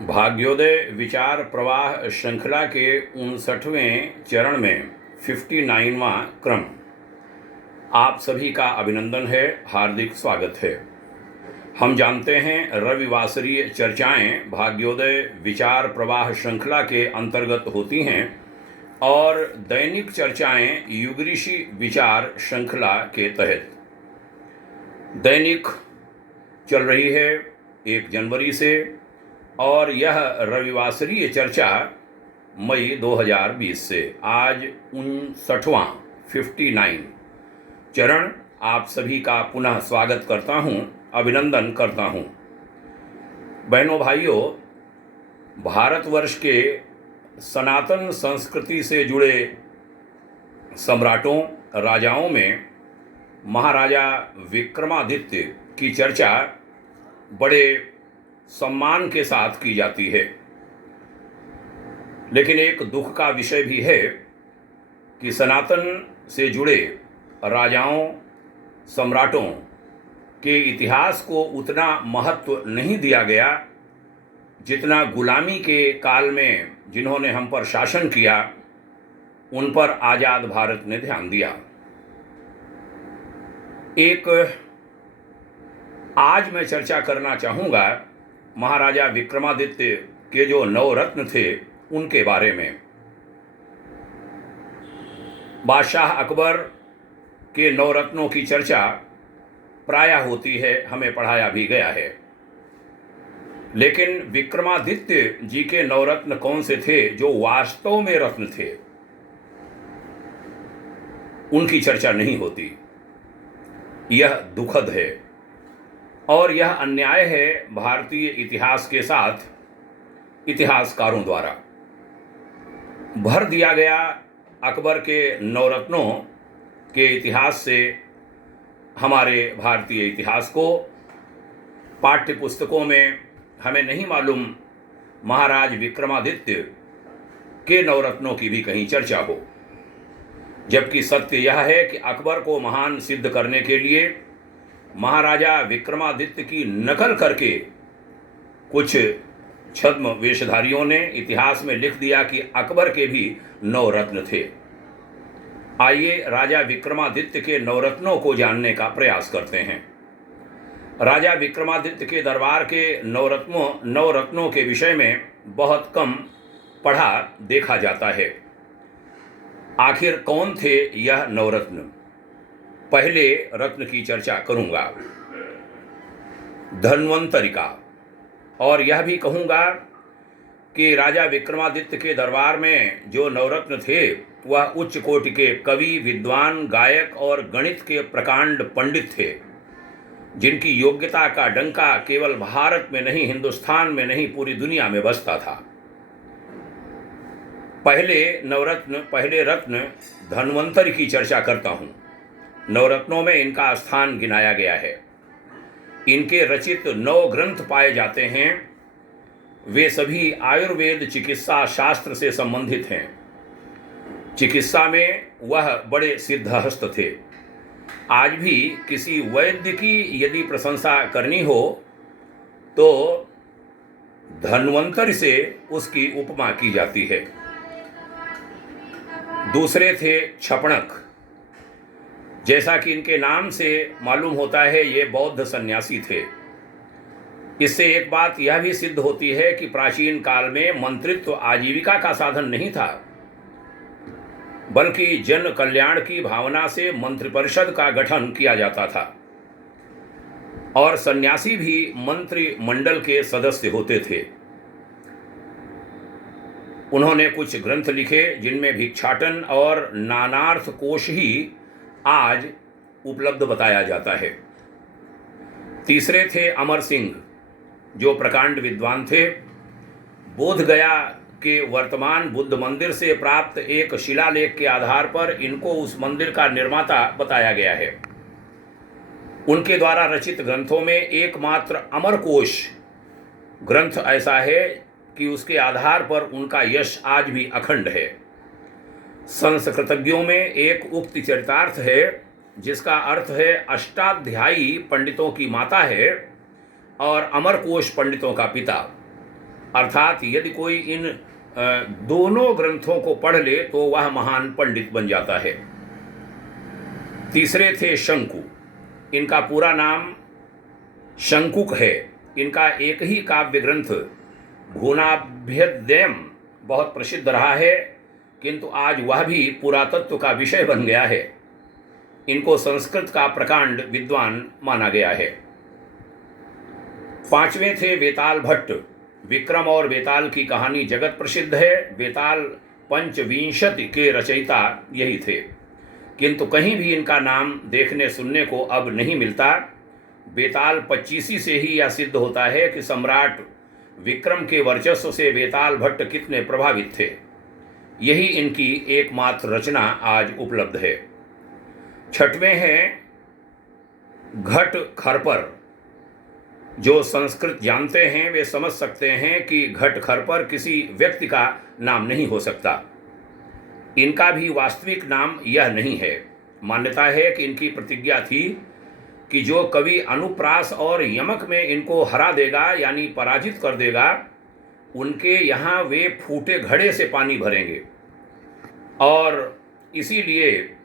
भाग्योदय विचार प्रवाह श्रृंखला के 59वें चरण में 59वां क्रम। आप सभी का अभिनंदन है, हार्दिक स्वागत है। हम जानते हैं रविवासरीय चर्चाएं भाग्योदय विचार प्रवाह श्रृंखला के अंतर्गत होती हैं और दैनिक चर्चाएं युगऋषि विचार श्रृंखला के तहत। दैनिक चल रही है 1 जनवरी से और यह रविवासरीय चर्चा मई 2020 से। आज 59वां 59 चरण। आप सभी का पुनः स्वागत करता हूं, अभिनंदन करता हूं। बहनों भाइयों, भारतवर्ष के सनातन संस्कृति से जुड़े सम्राटों राजाओं में महाराजा विक्रमादित्य की चर्चा बड़े सम्मान के साथ की जाती है। लेकिन एक दुख का विषय भी है कि सनातन से जुड़े राजाओं सम्राटों के इतिहास को उतना महत्व नहीं दिया गया जितना गुलामी के काल में जिन्होंने हम पर शासन किया उन पर आज़ाद भारत ने ध्यान दिया। एक आज मैं चर्चा करना चाहूँगा महाराजा विक्रमादित्य के जो नवरत्न थे उनके बारे में। बादशाह अकबर के नवरत्नों की चर्चा प्रायः होती है, हमें पढ़ाया भी गया है। लेकिन विक्रमादित्य जी के नवरत्न कौन से थे जो वास्तव में रत्न थे, उनकी चर्चा नहीं होती। यह दुखद है और यह अन्याय है भारतीय इतिहास के साथ इतिहासकारों द्वारा। भर दिया गया अकबर के नवरत्नों के इतिहास से हमारे भारतीय इतिहास को। पाठ्य पुस्तकों में हमें नहीं मालूम महाराज विक्रमादित्य के नवरत्नों की भी कहीं चर्चा हो, जबकि सत्य यह है कि अकबर को महान सिद्ध करने के लिए महाराजा विक्रमादित्य की नकल करके कुछ छद्म वेशधारियों ने इतिहास में लिख दिया कि अकबर के भी नवरत्न थे। आइए राजा विक्रमादित्य के नवरत्नों को जानने का प्रयास करते हैं। राजा विक्रमादित्य के दरबार के नवरत्नों के विषय में बहुत कम पढ़ा देखा जाता है। आखिर कौन थे यह नवरत्न? पहले रत्न की चर्चा करूंगा, धन्वंतरि का, और यह भी कहूंगा कि राजा विक्रमादित्य के दरबार में जो नवरत्न थे वह उच्च कोटि के कवि, विद्वान, गायक और गणित के प्रकांड पंडित थे, जिनकी योग्यता का डंका केवल भारत में नहीं, हिंदुस्तान में नहीं, पूरी दुनिया में बजता था। पहले रत्न धन्वंतरि की चर्चा करता हूं। नवरत्नों में इनका स्थान गिनाया गया है। इनके रचित 9 ग्रंथ पाए जाते हैं। वे सभी आयुर्वेद चिकित्सा शास्त्र से संबंधित हैं। चिकित्सा में वह बड़े सिद्धहस्त थे। आज भी किसी वैद्य की यदि प्रशंसा करनी हो तो धन्वंतरि से उसकी उपमा की जाती है। दूसरे थे क्षपणक। जैसा कि इनके नाम से मालूम होता है ये बौद्ध सन्यासी थे। इससे एक बात यह भी सिद्ध होती है कि प्राचीन काल में मंत्रित्व आजीविका का साधन नहीं था, बल्कि जन कल्याण की भावना से मंत्रिपरिषद का गठन किया जाता था और सन्यासी भी मंत्रिमंडल के सदस्य होते थे। उन्होंने कुछ ग्रंथ लिखे जिनमें भिक्षाटन और नानार्थ कोश ही आज उपलब्ध बताया जाता है। तीसरे थे अमर सिंह, जो प्रकांड विद्वान थे। बोधगया के वर्तमान बुद्ध मंदिर से प्राप्त एक शिलालेख के आधार पर इनको उस मंदिर का निर्माता बताया गया है। उनके द्वारा रचित ग्रंथों में एकमात्र अमरकोश ग्रंथ ऐसा है कि उसके आधार पर उनका यश आज भी अखंड है। संस्कृतज्ञों में एक उक्ति चरितार्थ है जिसका अर्थ है अष्टाध्यायी पंडितों की माता है और अमरकोश पंडितों का पिता। अर्थात यदि कोई इन दोनों ग्रंथों को पढ़ ले तो वह महान पंडित बन जाता है। तीसरे थे शंकु। इनका पूरा नाम शंकुक है। इनका एक ही काव्य ग्रंथ भूनाभ्युदयम बहुत प्रसिद्ध रहा है, किंतु आज वह भी पुरातत्व का विषय बन गया है। इनको संस्कृत का प्रकांड विद्वान माना गया है। पांचवें थे वेताल भट्ट। विक्रम और वेताल की कहानी जगत प्रसिद्ध है। वेताल पंचविंशति के रचयिता यही थे, किंतु कहीं भी इनका नाम देखने सुनने को अब नहीं मिलता। वेताल 25 से ही यह सिद्ध होता है कि सम्राट विक्रम के वर्चस्व से वेताल भट्ट कितने प्रभावित थे। यही इनकी एकमात्र रचना आज उपलब्ध है। छठवें हैं घट खरपर। जो संस्कृत जानते हैं वे समझ सकते हैं कि घट खरपर किसी व्यक्ति का नाम नहीं हो सकता। इनका भी वास्तविक नाम यह नहीं है। मान्यता है कि इनकी प्रतिज्ञा थी कि जो कवि अनुप्रास और यमक में इनको हरा देगा यानी पराजित कर देगा, उनके यहाँ वे फूटे घड़े से पानी भरेंगे, और इसीलिए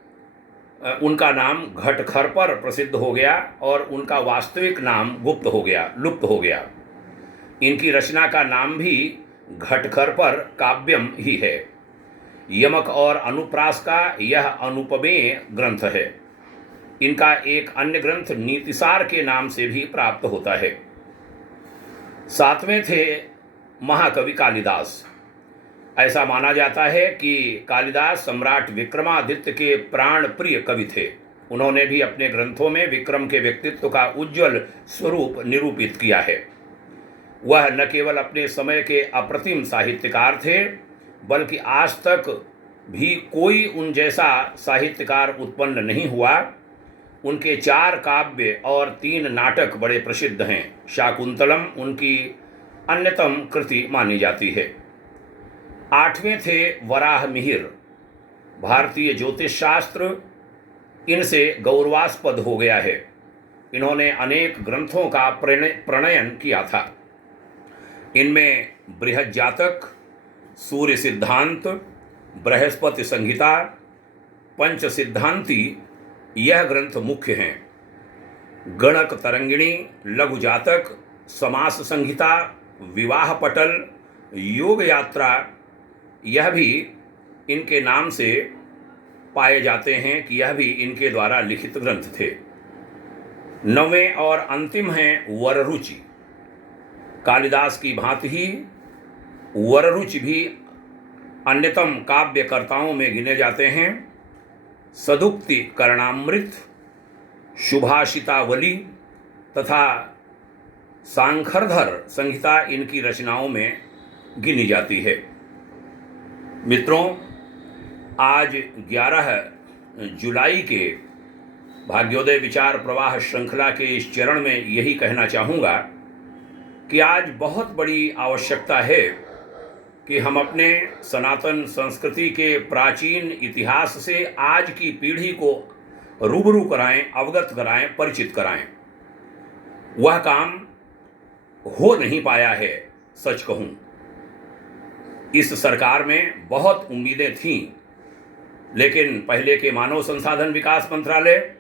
उनका नाम घटखरपर प्रसिद्ध हो गया और उनका वास्तविक नाम गुप्त हो गया, लुप्त हो गया। इनकी रचना का नाम भी घटखरपर काव्यम ही है। यमक और अनुप्रास का यह अनुपमेय ग्रंथ है। इनका एक अन्य ग्रंथ नीतिसार के नाम से भी प्राप्त होता है। सातवें थे महाकवि कालिदास। ऐसा माना जाता है कि कालिदास सम्राट विक्रमादित्य के प्राण प्रिय कवि थे। उन्होंने भी अपने ग्रंथों में विक्रम के व्यक्तित्व का उज्ज्वल स्वरूप निरूपित किया है। वह न केवल अपने समय के अप्रतिम साहित्यकार थे, बल्कि आज तक भी कोई उन जैसा साहित्यकार उत्पन्न नहीं हुआ। उनके 4 काव्य और 3 नाटक बड़े प्रसिद्ध हैं। शाकुंतलम उनकी अन्यतम कृति मानी जाती है। 8वें थे वराह मिहिर। भारतीय ज्योतिष शास्त्र इनसे गौरवास्पद हो गया है। इन्होंने अनेक ग्रंथों का प्रणयन किया था। इनमें बृहद जातक, सूर्य सिद्धांत, बृहस्पति संहिता, पंच सिद्धांति यह ग्रंथ मुख्य हैं। गणक तरंगिणी, लघु जातक, समास संहिता, विवाह पटल, योग यात्रा यह भी इनके नाम से पाए जाते हैं कि यह भी इनके द्वारा लिखित ग्रंथ थे। 9वें और अंतिम हैं वररुचि। कालिदास की भांति ही वररुचि भी अन्यतम काव्यकर्ताओं में गिने जाते हैं। सदुक्ति कर्णामृत, सुभाषितावली तथा सांखरधर संहिता इनकी रचनाओं में गिनी जाती है। मित्रों, आज 11 जुलाई के भाग्योदय विचार प्रवाह श्रृंखला के इस चरण में यही कहना चाहूँगा कि आज बहुत बड़ी आवश्यकता है कि हम अपने सनातन संस्कृति के प्राचीन इतिहास से आज की पीढ़ी को रूबरू कराएं, अवगत कराएं, परिचित कराएं। वह काम हो नहीं पाया है। सच कहूं, इस सरकार में बहुत उम्मीदें थीं, लेकिन पहले के मानव संसाधन विकास मंत्रालय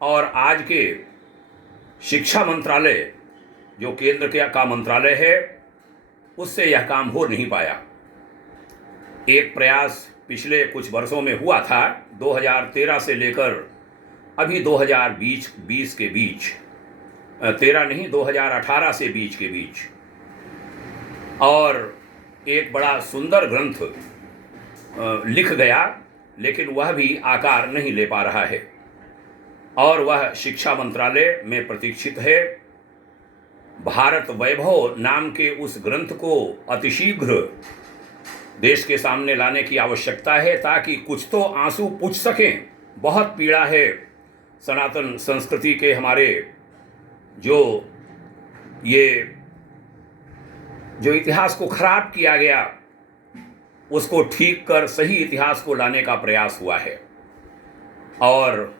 और आज के शिक्षा मंत्रालय जो केंद्र का मंत्रालय है, उससे यह काम हो नहीं पाया। एक प्रयास पिछले कुछ वर्षों में हुआ था, 2013 से लेकर अभी 2020 के बीच, 13 नहीं 2018 से बीच के बीच, और एक बड़ा सुंदर ग्रंथ लिख गया, लेकिन वह भी आकार नहीं ले पा रहा है और वह शिक्षा मंत्रालय में प्रतीक्षित है। भारत वैभव नाम के उस ग्रंथ को अतिशीघ्र देश के सामने लाने की आवश्यकता है, ताकि कुछ तो आंसू पूछ सकें। बहुत पीड़ा है सनातन संस्कृति के हमारे जो इतिहास को खराब किया गया, उसको ठीक कर सही इतिहास को लाने का प्रयास हुआ है, और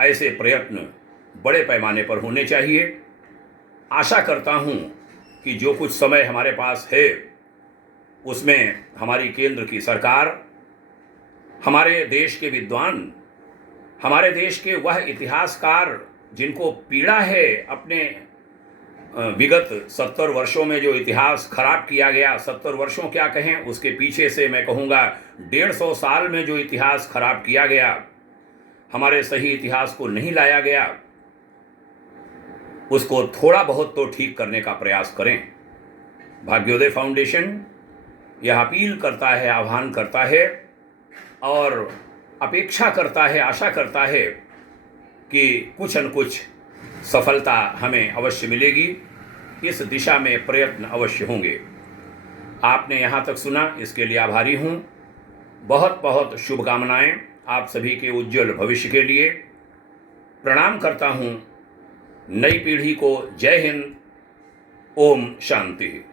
ऐसे प्रयत्न बड़े पैमाने पर होने चाहिए। आशा करता हूं कि जो कुछ समय हमारे पास है उसमें हमारी केंद्र की सरकार, हमारे देश के विद्वान, हमारे देश के वह इतिहासकार जिनको पीड़ा है अपने विगत 70 वर्षों में जो इतिहास खराब किया गया, 70 वर्षों क्या कहें, उसके पीछे से मैं कहूँगा 150 साल में जो इतिहास खराब किया गया, हमारे सही इतिहास को नहीं लाया गया, उसको थोड़ा बहुत तो ठीक करने का प्रयास करें। भाग्योदय फाउंडेशन यह अपील करता है, आह्वान करता है और अपेक्षा करता है, आशा करता है कि कुछ न कुछ सफलता हमें अवश्य मिलेगी। इस दिशा में प्रयत्न अवश्य होंगे। आपने यहाँ तक सुना, इसके लिए आभारी हूँ। बहुत बहुत शुभकामनाएं आप सभी के उज्जवल भविष्य के लिए। प्रणाम करता हूँ। नई पीढ़ी को जय हिंद। ओम शांति।